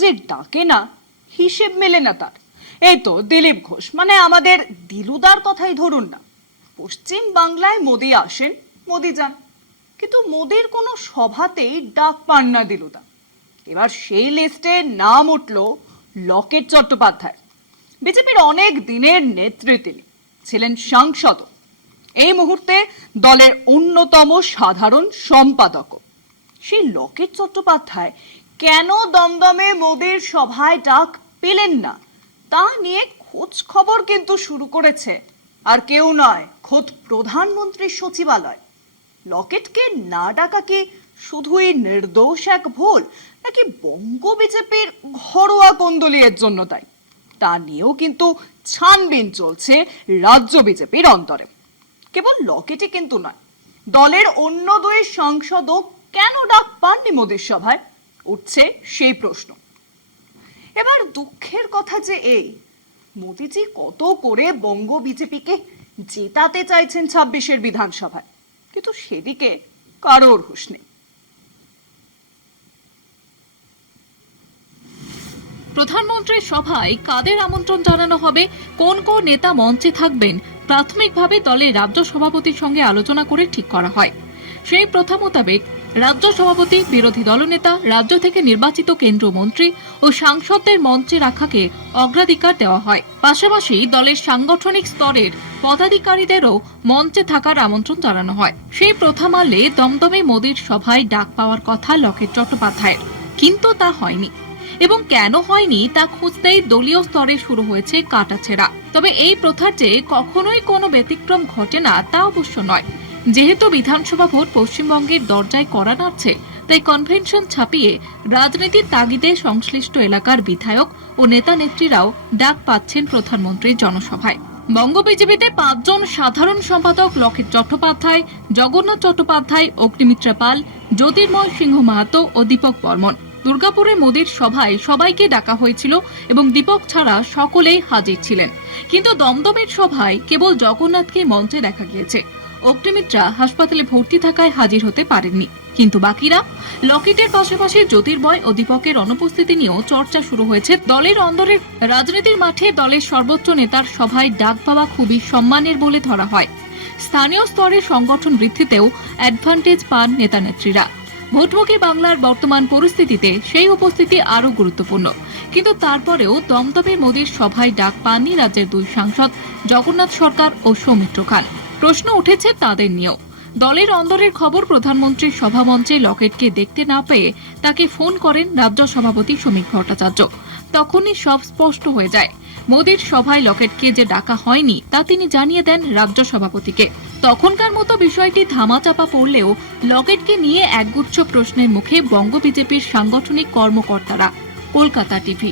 যে ডাকে না, হিসেব মেলে না তার। এই তো দিলীপ ঘোষ, মানে আমাদের দিলুদার কথাই ধরুন না। পশ্চিম বাংলায় মোদি আসেন, মোদি যান, কিন্তু মোদির কোনো সভাতেই ডাক পান না দিলুদা। এবার সেই লিস্টে নাম উঠল লকেট চট্টোপাধ্যায়। বিজেপির অনেক দিনের নেত্রী তিনি, ছিলেন সাংসদ, এই মুহূর্তে দলের অন্যতম সাধারণ সম্পাদক। সেই লকেট চট্টোপাধ্যায় কেন দমদমে মোদির সভায় ডাক পেলেন না, তা নিয়ে খোঁজ খবর কিন্তু শুরু করেছে আর কেউ নয়, খোদ প্রধানমন্ত্রীর সচিবালয়। লকেটকে না ডাকা কি শুধুই নির্দোষ এক ভুল, নাকি বঙ্গ বিজেপির ঘরোয়া কোন্দলিয়ের জন্য তাই? তা নিয়েও কিন্তু ছানবিন চলছে রাজ্য বিজেপির অন্তরে। কেবল লকেটই কিন্তু নয়, দলের অন্য দুই সাংসদও কেন ডাক পাননি মোদির সভায়, উঠছে সেই প্রশ্ন। এবার দুঃখের কথা যে এই, মোদিজি কত করে বঙ্গ বিজেপিকে জেতাতে চাইছেন 26-এর বিধানসভায়, কিন্তু সেদিকে কারোর হুঁশ নেই। প্রধানমন্ত্রীর সভায় কাদের আমন্ত্রণ জানানো হবে, কোন কোন নেতা মঞ্চে থাকবেন, প্রাথমিকভাবে দলের রাজ্য সভাপতির সঙ্গে আলোচনা করে ঠিক করা হয়। সেই প্রথা মোতাবেক রাজ্য সভাপতি, বিরোধী দলনেতা, রাজ্য থেকে নির্বাচিত কেন্দ্রীয় মন্ত্রী ও সাংসদদের মঞ্চে রাখাকে অগ্রাধিকার দেওয়া হয়। পাশাপাশি দলের সাংগঠনিক স্তরের পদাধিকারীদেরও মঞ্চে থাকার আমন্ত্রণ জানানো হয়। সেই প্রথা মানলে দমদমে মোদির সভায় ডাক পাওয়ার কথা লকেট চট্টোপাধ্যায়ের, কিন্তু তা হয়নি। এবং কেন হয়নি তা খুঁজতেই দলীয় স্তরে শুরু হয়েছে কাটাছেঁড়া। তবে এই প্রথার যে কখনোই কোনো ব্যতিক্রম ঘটে না তা অবশ্য নয়। যেহেতু বিধানসভা ভোট পশ্চিমবঙ্গের দরজায় করা নাড়ছে, তাই কনভেনশন ছাপিয়ে রাজনীতির তাগিদে সংশ্লিষ্ট এলাকার বিধায়ক ও নেতা নেত্রীরাও ডাক পাচ্ছেন প্রধানমন্ত্রীর জনসভায়। বঙ্গ বিজেপিতে 5 জন সাধারণ সম্পাদক লকেট চট্টোপাধ্যায়, জগন্নাথ চট্টোপাধ্যায়, অগ্নিমিত্রা পাল, জ্যোতির্ময় সিংহ মাহাতো ও দীপক বর্মন। দুর্গাপুরে মোদির সভায় সবাইকে ডাকা হয়েছিল এবং দীপক ছাড়া সকলেই হাজির ছিলেন, কিন্তু দমদমের সভায় কেবল জগন্নাথকে মঞ্চে দেখা গিয়েছে। অগ্নিমিত্রা হাসপাতালে ভর্তি থাকায় হাজির হতে পারেননি, কিন্তু বাকিরা, লকেটের পাশাপাশি জ্যোতির্ময় ও দীপকের অনুপস্থিতি নিয়েও চর্চা শুরু হয়েছে। দলের অন্দরের রাজনীতির মাঠে দলের সর্বোচ্চ নেতার সভায় ডাক পাওয়া খুবই সম্মানের বলে ধরা হয়। স্থানীয় স্তরে সংগঠন বৃদ্ধিতেও অ্যাডভান্টেজ পান নেতা নেত্রীরা। ভোটমুখী বাংলার বর্তমান পরিস্থিতিতে সেই উপস্থিতি আরো গুরুত্বপূর্ণ, কিন্তু তারপরেও দমদমে মোদির সভায় ডাক পাননি রাজ্যের দুই সাংসদ জগন্নাথ সরকার ও সৌমিত্র খান। প্রশ্ন উঠেছে তাদের নিয়েও। দলের অন্দরের খবর, প্রধানমন্ত্রীর সভামঞ্চে লকেটকে দেখতে না পেয়ে তাকে ফোন করেন রাজ্য সভাপতি শ্রমিক ভট্টাচার্য। তখনই সব স্পষ্ট হয়ে যায়। মোদির সভায় লকেটকে যে ডাকা হয়নি তা তিনি জানিয়ে দেন রাজ্য সভাপতিকে। তখনকার মতো বিষয়টি ধামাচাপা পড়লেও লকেটকে নিয়ে একগুচ্ছ প্রশ্নের মুখে বঙ্গ বিজেপির সাংগঠনিক কর্মকর্তারা। কলকাতা টিভি।